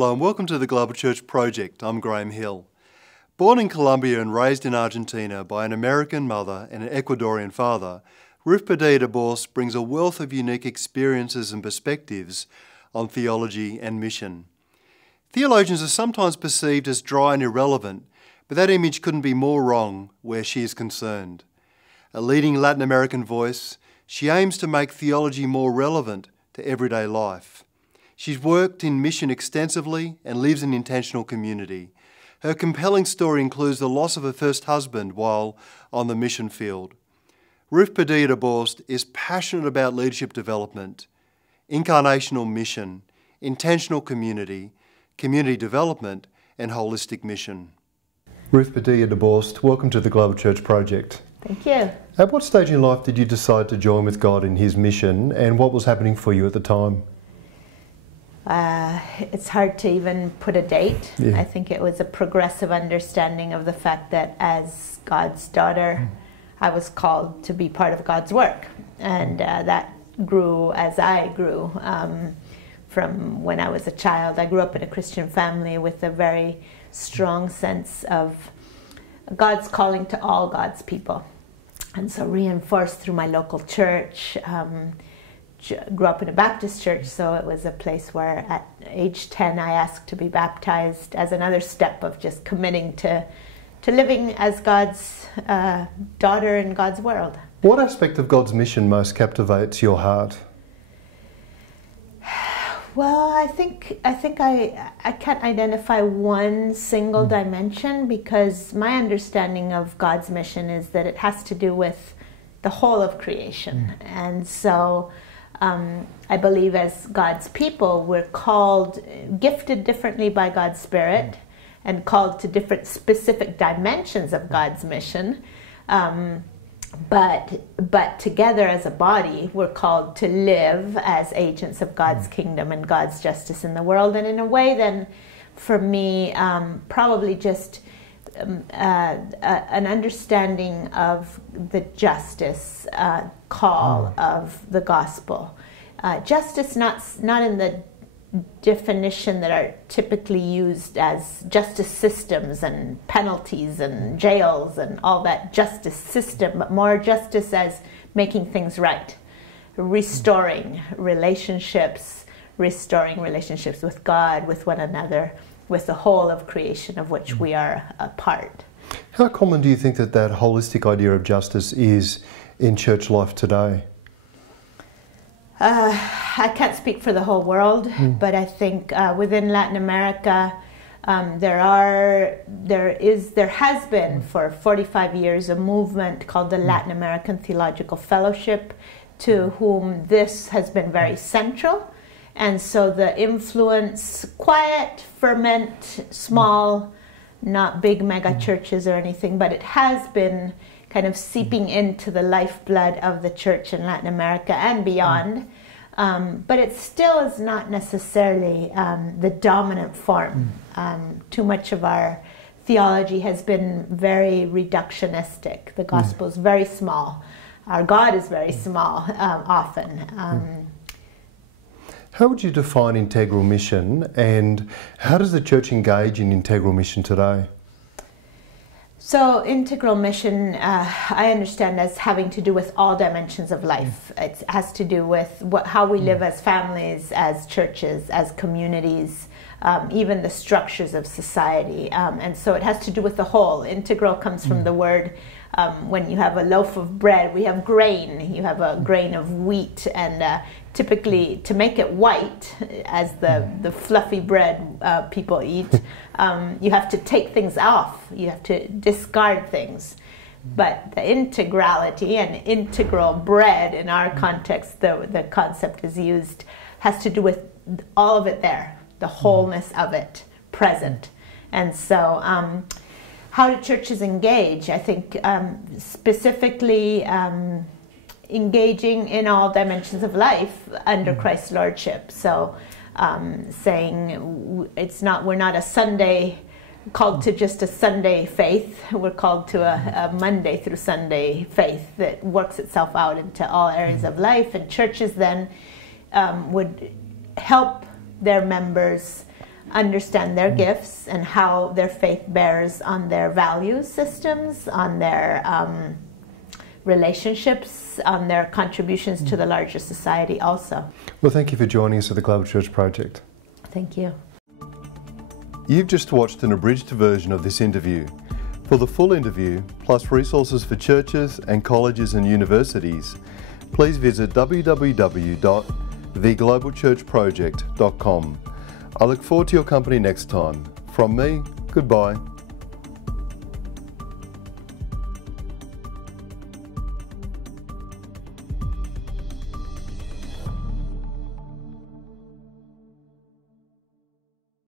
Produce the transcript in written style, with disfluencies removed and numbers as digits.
Hello and welcome to the GlobalChurch Project. I'm Graham Hill. Born in Colombia and raised in Argentina by an American mother and an Ecuadorian father, Ruth Padilla DeBorst brings a wealth of unique experiences and perspectives on theology and mission. Theologians are sometimes perceived as dry and irrelevant, but that image couldn't be more wrong where she is concerned. A leading Latin American voice, she aims to make theology more relevant to everyday life. She's worked in mission extensively and lives in intentional community. Her compelling story includes the loss of her first husband while on the mission field. Ruth Padilla DeBorst is passionate about leadership development, incarnational mission, intentional community, community development, and holistic mission. Ruth Padilla DeBorst, welcome to the GlobalChurch Project. Thank you. At what stage in life did you decide to join with God in His mission, and what was happening for you at the time? It's hard to even put a date. Yeah. I think it was a progressive understanding of the fact that as God's daughter, I was called to be part of God's work. And that grew as I grew. From when I was a child, I grew up in a Christian family with a very strong sense of God's calling to all God's people. And so reinforced through my local church. Grew up in a Baptist church, so it was a place where at age 10 I asked to be baptized as another step of just committing to living as God's daughter in God's world. What aspect of God's mission most captivates your heart? Well, I think I can't identify one single dimension, because my understanding of God's mission is that it has to do with the whole of creation. And so I believe as God's people, we're called, gifted differently by God's Spirit, and called to different specific dimensions of God's mission. But together as a body, we're called to live as agents of God's kingdom and God's justice in the world. And in a way, then, for me, probably just an understanding of the justice call of the gospel. Justice not in the definition that are typically used as justice systems and penalties and jails and all that justice system, but more justice as making things right, restoring relationships with God, with one another, with the whole of creation of which we are a part. How common do you think that holistic idea of justice is in church life today? I can't speak for the whole world, but I think within Latin America there has been for 45 years a movement called the Latin American Theological Fellowship, to whom this has been very central. And so the influence, quiet, ferment, small, not big mega churches or anything, but it has been kind of seeping into the lifeblood of the church in Latin America and beyond. But it still is not necessarily the dominant form. Too much of our theology has been very reductionistic. The gospel is very small. Our God is very small, often. How would you define integral mission, and how does the church engage in integral mission today? So integral mission, I understand as having to do with all dimensions of life. It has to do with how we live as families, as churches, as communities, even the structures of society. And so it has to do with the whole. Integral comes from the word, when you have a loaf of bread, we have grain. You have a grain of wheat, and typically to make it white, as the fluffy bread people eat, you have to take things off. You have to discard things. But the integrality and integral bread, in our context, the concept is used, has to do with all of it there, the wholeness of it, present. And so how do churches engage? I think specifically engaging in all dimensions of life under Christ's lordship. So saying we're not a Sunday called to just a Sunday faith. We're called to a Monday through Sunday faith that works itself out into all areas of life. And churches then would help their members understand their gifts and how their faith bears on their value systems, on their relationships, on their contributions to the larger society also. Well, thank you for joining us at the Global Church Project. Thank you. You've just watched an abridged version of this interview. For the full interview, plus resources for churches and colleges and universities, please visit www.theglobalchurchproject.com. I look forward to your company next time. From me, goodbye.